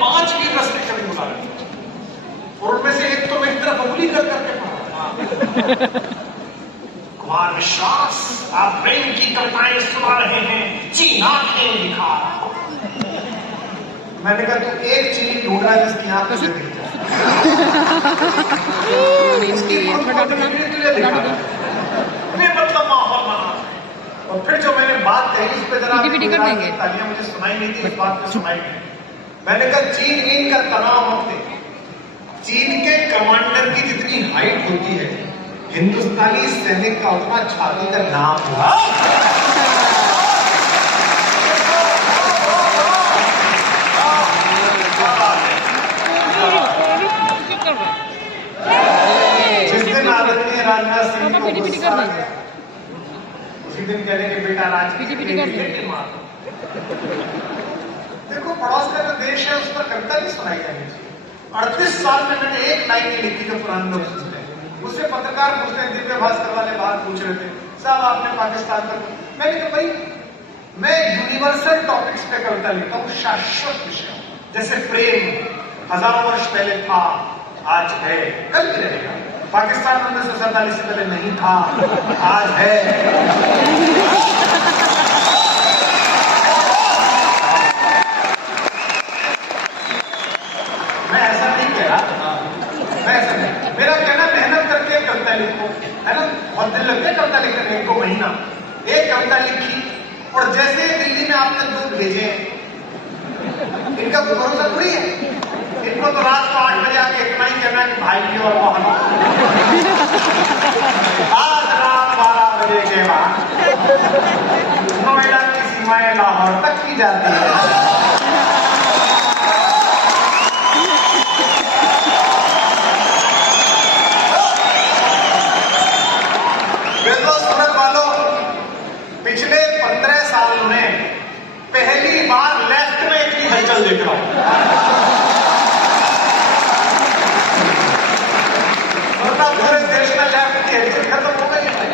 5 वीर restriction बुला रहे और उनमें से एक तो मैं इस तरफ उंगली कर करके पढ़ा। कुमार विश्वास, आप प्रेम की कविताएं सुना रहे हैं, चीन आंखें दिखा। मैंने कहा तू एक चीज ढूंढ रहा है जिसकी आंख तुझे दिख जाए, मतलब माहौल बना। और फिर जो मैंने बात कही उस पर जरा तालियां मुझे सुनाई नहीं थी, उस बात पे सुनाई नहीं। मैंने कहा चीन वीन का तनाव मत दे, चीन के कमांडर की जितनी हाइट होती है हिंदुस्तानी सैनिक का उतना छाती का नाम हुआ। जिस दिन आदरणीय राजनाथ सिंह को गुस्सा आ गया उसी दिन कह रहे कि बेटा राजनीति मार। देखो पड़ोस का जो देश है उस पर कविता नहीं सुनाई जानी चाहिए। 38 साल में मैंने एक लाइन नहीं लिखी जो पुराने लोग सुनते हैं। उससे पत्रकार पूछते हैं, दिव्य भास्कर वाले बात पूछ रहे थे, साहब आपने पाकिस्तान पर, मैंने कहा भाई मैं यूनिवर्सल टॉपिक्स पे कविता लिखता हूँ, शाश्वत विषय जैसे प्रेम हजारों वर्ष पहले था, आज है, कल भी रहेगा। पाकिस्तान 1947 से पहले नहीं था, आज है। मैं ऐसा नहीं कह रहा, मैं ऐसा नहीं, मेरा कहना मेहनत करके कविता लिखो, है ना। बहुत दिन लगते हैं कविता लिखने में, 1-2 महीना। एक कविता लिखी और जैसे दिल्ली में आपने 2 भेजे, इनका भरोसा थोड़ी है। इनको तो रात को 8 बजे आके इतना ही कहना कि भाई की और वहां आज रात 12 बजे के बाद नोएडा की सीमाएं लाहौर तक की जाती है। सूरत वालों, पिछले 15 साल में पहली बार लेफ्ट में इतनी हलचल देख रहा हूं। वरना पूरे देश में लेफ्ट की हलचल खत्म हो गई है,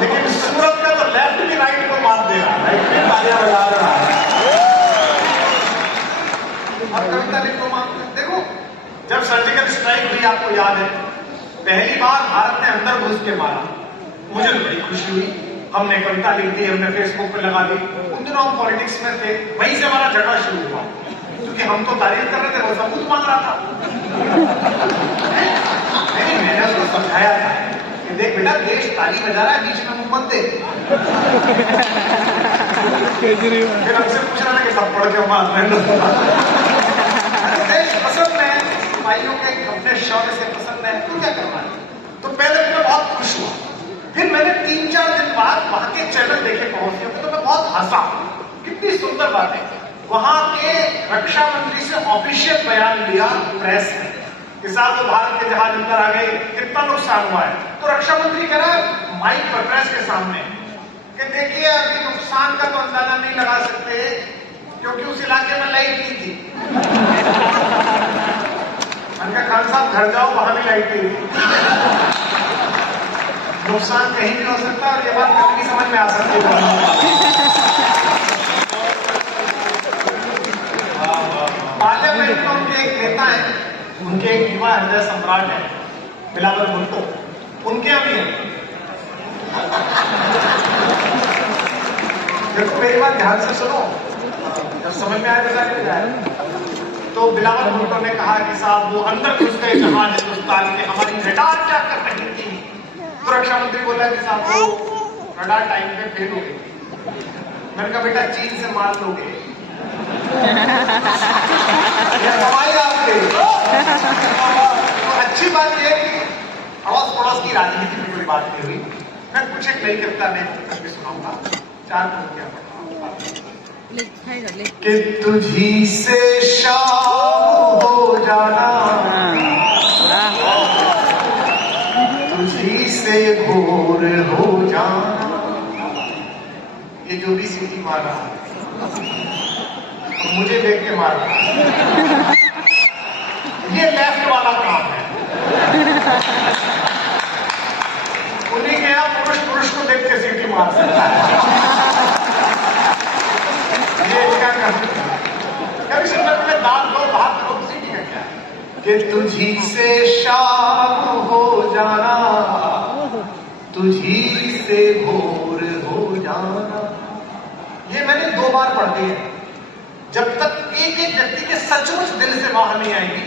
लेकिन सूरत का तो लेफ्ट भी राइट को मार दे रहा है, राइट भी तालियां बजा रहा है। और कविता लिखो मानते, देखो जब सर्जिकल स्ट्राइक हुई आपको याद है, पहली बार भारत ने अंदर घुस के मारा, मुझे बड़ी खुशी हुई। हमने कविता लिख दी, हमने फेसबुक पे लगा दी। उन दिनों हम पॉलिटिक्स में थे, वहीं से हमारा झगड़ा शुरू हुआ, क्योंकि हम तो तारीफ कर रहे थे, वो सबूत मांग रहा था। नहीं, मैंने उसको समझाया था कि देख बेटा, देश ताली बजा रहा है, बीच में मुंह मत दे। फिर हमसे पूछ रहा है कि सब पढ़ के मार देश पसंद है, भाइयों के अपने शौर्य से पसंद है, तो क्या करना है। तो पहले मैं बहुत खुश हुआ, फिर मैंने 3-4 दिन बाद वहां के चैनल देखे पहुंच गए, तो मैं बहुत हंसा। कितनी सुंदर बात है, वहां के रक्षा मंत्री से ऑफिशियल बयान लिया प्रेस ने कि साहब वो भारत के जहाज अंदर आ गए, कितना नुकसान हुआ है। तो रक्षा मंत्री कह रहा है माइक पर प्रेस के सामने कि देखिए अभी नुकसान का तो अंदाजा नहीं लगा सकते क्योंकि उस इलाके में लाइट नहीं थी। मैंने कहा खान साहब घर जाओ, वहां भी लाइट नहीं थी। नुकसान कहीं भी हो सकता है और ये बात कभी भी समझ में आ सकती है। पार्लियामेंट में उनके एक नेता है, उनके एक युवा हृदय सम्राट है बिलावल भुट्टो, उनके यहाँ भी है। देखो मेरी बात ध्यान से सुनो, जब समझ में आएगा। तो बिलावल भुट्टो ने कहा कि साहब वो अंदर घुस गए जहाज हिंदुस्तान के, हमारी रडार क्या कर रही थी। तो रक्षा मंत्री बोला कि साहब वो रडार टाइम पे फेल हो गई। मैंने कहा बेटा चीन से मार लोगे, आपके तो अच्छी बात यह कि अड़ोस पड़ोस की राजनीति में कोई बात नहीं हुई। मैं कुछ एक नई कविता में सुनाऊंगा, 4 पंक्तियां कि तुझी से शाम हो जाना, तुझी से भोर हो जाना। ये जो भी सीटी मार रहा है मुझे देख के मार रहा है, ये लेफ्ट वाला काम है। उन्हीं के यहाँ पुरुष पुरुष को देख के सीटी मार सकता है। ये क्या कर, कभी संदर्भ में कि तुझी से शाम हो जाना, तुझी से भोर हो जाना। ये मैंने 2 बार पढ़ दी है। जब तक एक एक व्यक्ति के सचमुच दिल से बाहर नहीं आएगी,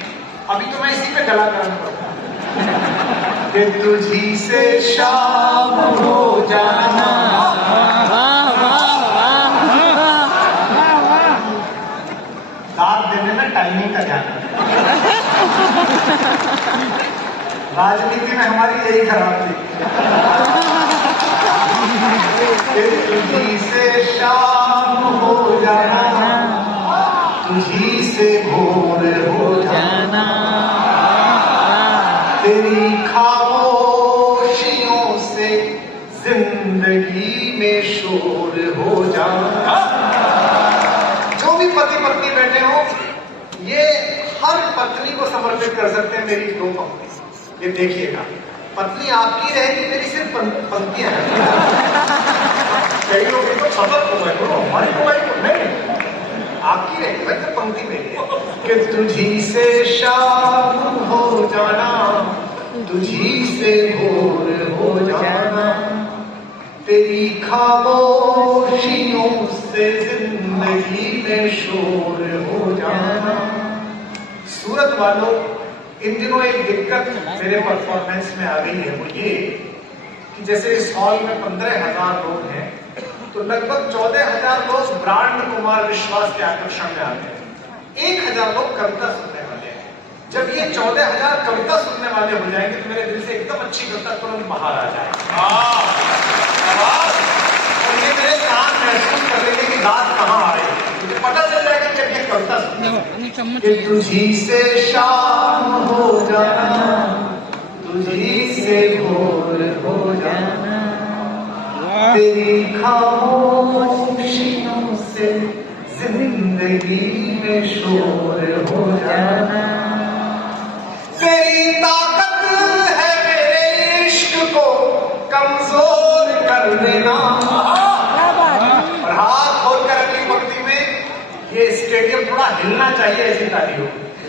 अभी तो मैं इसी पे गला करना पड़ता कि तुझी से शाम हो जाना। दाद देने में टाइमिंग का ध्यान रखना। राजनीति में हमारी यही खराब थी कि तुझी से शाम हो जाना, तुझी से भोर हो जाना। तेरी खामोशियों से जिंदगी में शोर हो जाना। जो भी पति पत्नी बैठे हो, ये हर पत्नी को समर्पित कर सकते हैं मेरी 2 पंक्ति। ये देखिएगा, पत्नी आपकी रहेगी, मेरी सिर्फ पंक्तियां हैं। कई लोग तो सतर्क हो गए, हमारी बुराई को नहीं, आपकी रहेगी भाई, तो पंक्ति मेरी है कि तुझी से शाम हो जाना, तुझी से भोर हो जाना। तेरी खामोशियों से जिंदगी में शोर हो जाना। सूरत वालों, इन दिनों एक दिक्कत मेरे परफॉर्मेंस में आ गई है, वो ये कि जैसे इस हॉल में 15,000 लोग हैं, तो लगभग 14,000 लोग ब्रांड कुमार विश्वास के आकर्षण में आते हैं। 1,000 लोग कविता सुनने वाले हैं। जब ये 14,000 कविता सुनने वाले हो जाएंगे तो मेरे दिल से एकदम अच्छी कविता तुरंत बाहर आ जाएगी। और ये मेरे कान महसूस कर लेंगे कि बात कहाँ आ रही है, मुझे पता चल जाएगा जब ये कविता सुनने कि तुझी से शाम हो जाना, तुझी से भोर हो जाना। तेरी खामोशियों से जिंदगी में शोर हो जाना। तेरी ताकत है मेरे इश्क को कमजोर कर देना। और हाथ खोलकर अगली पंक्ति में ये स्टेडियम थोड़ा हिलना चाहिए, ऐसी ताली हो।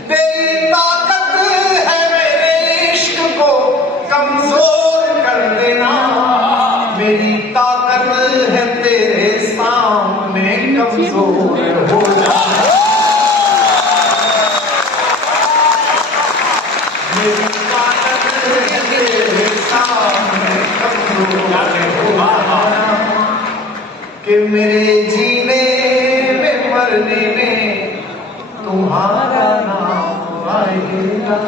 तेरी ताकत है मेरे इश्क को कमजोर कर देना। मेरी ताकत है तेरे सामने कमजोर हो जाना। मेरी ताकत है तेरे सामने कमजोर हो जाना। कि मेरे जीने में मरने में तुम्हारा नाम आएगा।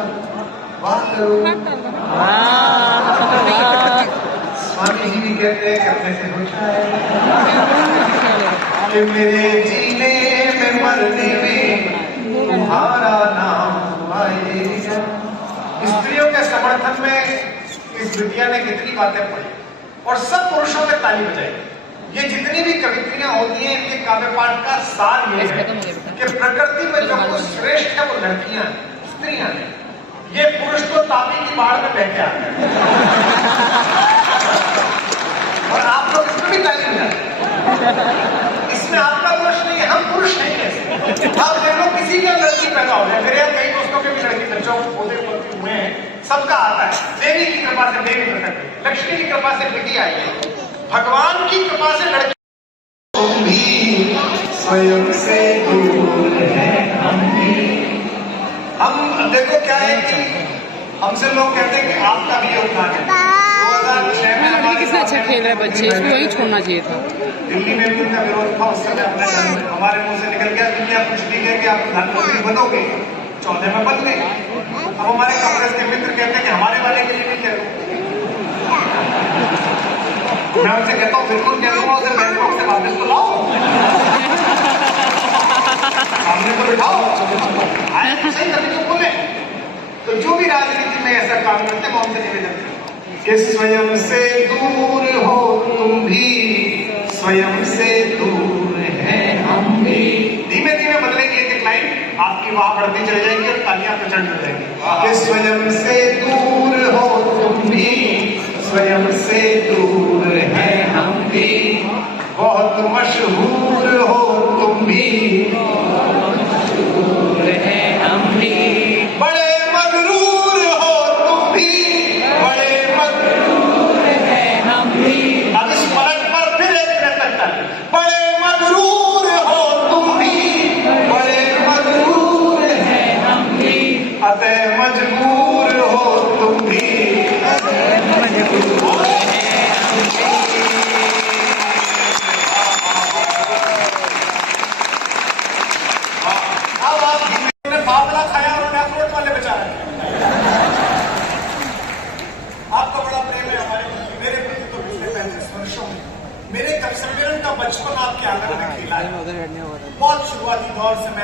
स्वामी जी भी कहते हैं करने से होता है कि मेरे जीने में मरने में तुम्हारा नाम आएगा। स्त्रियों के समर्थन में इस विद्या ने कितनी बातें पढ़ी और सब पुरुषों में ताली बजाई। ये जितनी भी कवित्रियां होती हैं, इनके काव्य पाठ का सार ये है कि प्रकृति में जो कुछ श्रेष्ठ है वो लड़कियां स्त्रियां हैं। ये पुरुष तो तापी की बाढ़ में बह के आते हैं और आप लोग इसमें भी ताली बजाते। इसमें आपका दोष नहीं है, हम पुरुष नहीं है। आप देखो किसी का लड़की पैदा हो जाए, मेरे यहाँ कई दोस्तों के भी लड़की बच्चों पौधे पौधे हुए हैं, सबका आता है। देवी की कृपा से बेटी प्रकट हुई, लक्ष्मी की कृपा से बेटी आई है, भगवान की कृपा से लड़की। तुम भी स्वयं से दूर है, हम देखो क्या है कि हमसे लोग कहते हैं कि आपका भी योगदान है। 2006 में हमारे कितना अच्छा खेल रहा है बच्चे, इसको वही छोड़ना चाहिए था। दिल्ली में भी उनका विरोध था, उस समय हमारे मुंह से निकल गया दुनिया कुछ नहीं कह के आप प्रधानमंत्री बनोगे, 14 में बन गए। अब हमारे कांग्रेस के मित्र कहते हैं कि हमारे वाले के लिए नहीं कह रहे। मैं उनसे कहता हूँ बिल्कुल कह दूंगा, उसे बैंकॉक से वापस तो लाओ, सामने तो बिठाओ, आए सही करने को बोले। तो जो भी राजनीति में ऐसा काम करते हैं, मैं उनसे निवेदन कि स्वयं से दूर हो तुम भी, स्वयं से दूर है हम भी। धीमे धीमे बदलेंगे एक लाइन, आपकी वाह बढ़ती चली जाएगी और तालियां प्रचंड हो जाएंगी। कि स्वयं से दूर हो तुम भी, स्वयं से दूर है हम भी। बहुत मशहूर हो तुम भी, बहुत मशहूर है हम भी। बड़े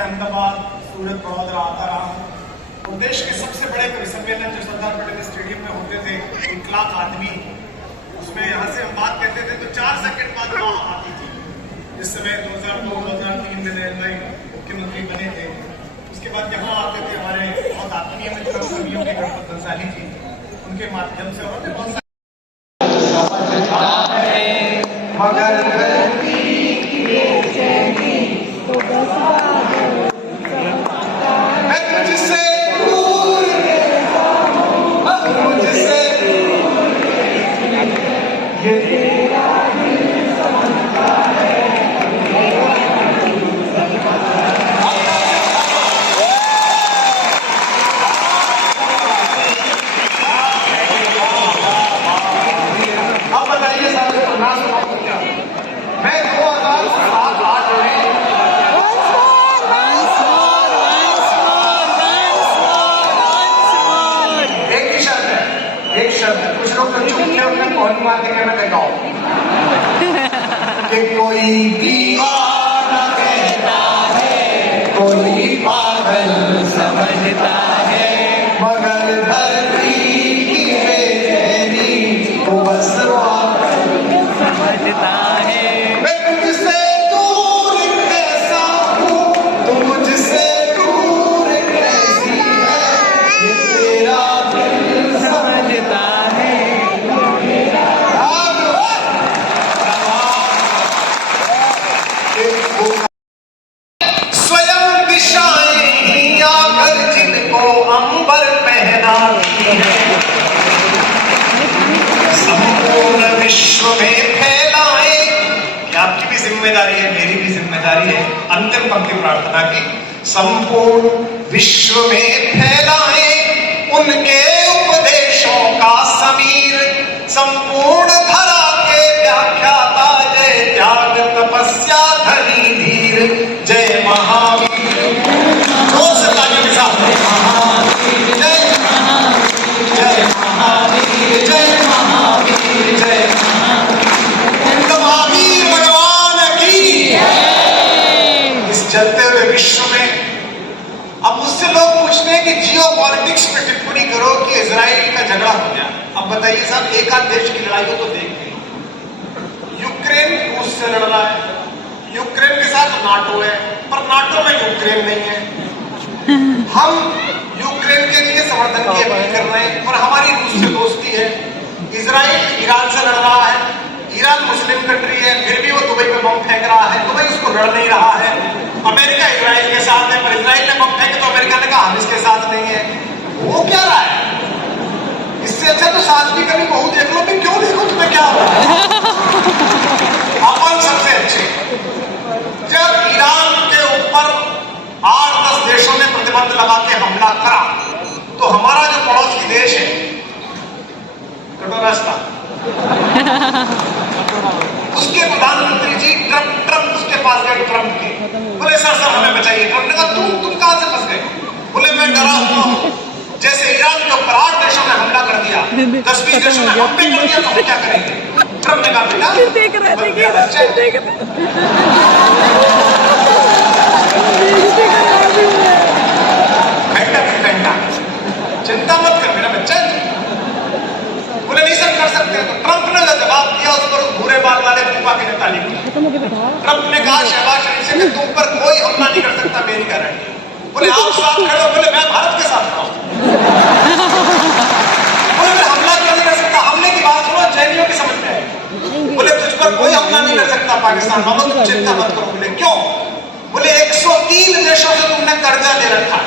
अहमदाबाद, सूरत, बड़ौदा आता रहा हूँ। और देश के सबसे बड़े कवि सम्मेलन जो सरदार पटेल स्टेडियम में होते थे, 1 लाख आदमी, उसमें यहाँ से हम बात करते थे तो 4 सेकंड बाद वहां आती थी। जिस समय 2002-2003 में नए मुख्यमंत्री बने थे, उसके बाद यहाँ आते थे हमारे बहुत आत्मीय मित्र कवियों के गणपत बंसाली जी, उनके माध्यम से उन्होंने बहुत कि कोई दीवाना कहता है, कोई पागल समझता है, मगर धरती की बेचैनी तो बस समझता है। मैं तुझसे दूर कैसा हूँ, तू मुझसे दूर कैसी है, ये तेरा दिल समझता है। स्वयं दिशाएं ही आकर जिनको अंबर पहनाती है, संपूर्ण विश्व में फैलाए। ये आपकी भी जिम्मेदारी है, मेरी भी जिम्मेदारी है, अंतिम पंक्ति प्रार्थना की। संपूर्ण विश्व में फैलाए उनके उपदेशों का समीर, संपूर्ण धरा के व्याख्याता जय त्याग तपस्या धनी धीर, जय महावीर। जोर से तालियों के साथ महावीर जय, जय महावीर जय, महावीर जय, तो महावीर भगवान की। इस चलते हुए विश्व में अब मुझसे लोग पूछते हैं कि जियो पॉलिटिक्स पे टिप्पणी करो कि इजराइल का झगड़ा हो गया। अब बताइए साहब, एक आध देश की लड़ाई हो तो देख ली। यूक्रेन रूस से लड़ रहा है, यूक्रेन के साथ नाटो है, पर नाटो में यूक्रेन नहीं है। हम यूक्रेन के लिए समर्थन की अपील कर रहे हैं, पर हमारी रूस से दोस्ती है। इजराइल ईरान से लड़ रहा है, ईरान मुस्लिम कंट्री है, फिर भी वो दुबई में बम फेंक रहा है, दुबई उसको लड़ नहीं रहा है। अमेरिका इजराइल के साथ है, पर इजराइल ने बम फेंके तो अमेरिका ने कहा हम इसके साथ नहीं है। वो क्या रहा है? इससे अच्छा तो सास भी कभी बहू देख लो, फिर क्यों देखो, तुम्हें क्या हो रहा है? अपन सबसे अच्छे। जब ईरान के ऊपर 8-10 देशों ने प्रतिबंध लगा के हमला करा, तो हमारा जो पड़ोसी देश है कटोरास्तान, उसके प्रधानमंत्री जी ट्रम्प उसके पास गए, ट्रम्प के बोले सर हमें बचाइए। ट्रम्प ने कहा तुम कहां से फंस गए? बोले मैं डरा हुआ हूं, जैसे ईरान के ऊपर 8 देशों ने हमला कर दिया, 10-20 देशों ने हम पे कर दिया, तो हम क्या करेंगे? ट्रम्प ने कहा बेटा देख चिंता मत कर मेरा बच्चा। बोले नहीं सर कर सकते। तो ट्रम्प ने जवाब दिया उस पर, उस भूरे बाल वाले फूफा की ताली की। ट्रम्प ने कहा शहबाज शरीफ से कि तुम पर कोई हमला नहीं कर सकता, मेरी गारंटी। बोले आप साथ खड़े हो? बोले मैं भारत के साथ खड़ा हूं। बोले मैं हमला क्यों नहीं कर सकता? हमले की बात सुनो, जैनियों की समझ में आएगी। बोले तुझ पर कोई हमला नहीं कर सकता पाकिस्तान, मानो तुम चिंता मत करो। बोले क्यों? बोले 103 देशों से तुमने कर्जा ले रखा है,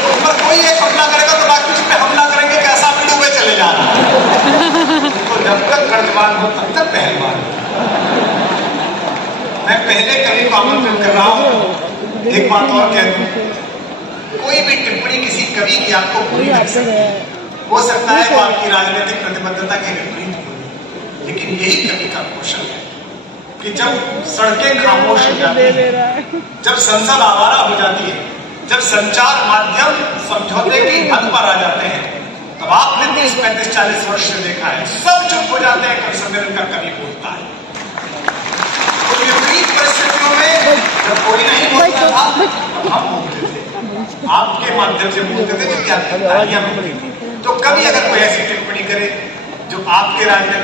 तुम पर कोई एक हमला करेगा तो बाकी उस पर हमला करेंगे, कैसा भी डूबे चले जाना। तो जब तक कर्जबान हो तब तक पहलवान। मैं पहले कवि को आमंत्रित कर रहा हूं, एक बात और कह दूं, कोई भी टिप्पणी किसी कवि की आपको बुरी लग सकती है, हो सकता है वो आपकी राजनीतिक प्रतिबद्धता के विपरीत हो, लेकिन यही कवि का कौशल है कि जब सड़कें खामोश हो जाती हैं, जब संसद आवारा हो जाती है, जब संचार माध्यम समझौते की हद पर आ जाते हैं, तब आपने 30, 35, 40 वर्ष से देखा है सब चुप हो जाते हैं, कवि सम्मेलन का कवि बोलता है। तो विपरीत परिस्थितियों में हम बोलते थे, आपके माध्यम से बोलते थे, क्योंकि आपकी तालियां मिलती थी। तो कभी अगर कोई ऐसी टिप्पणी करे जो आपके राजनीतिक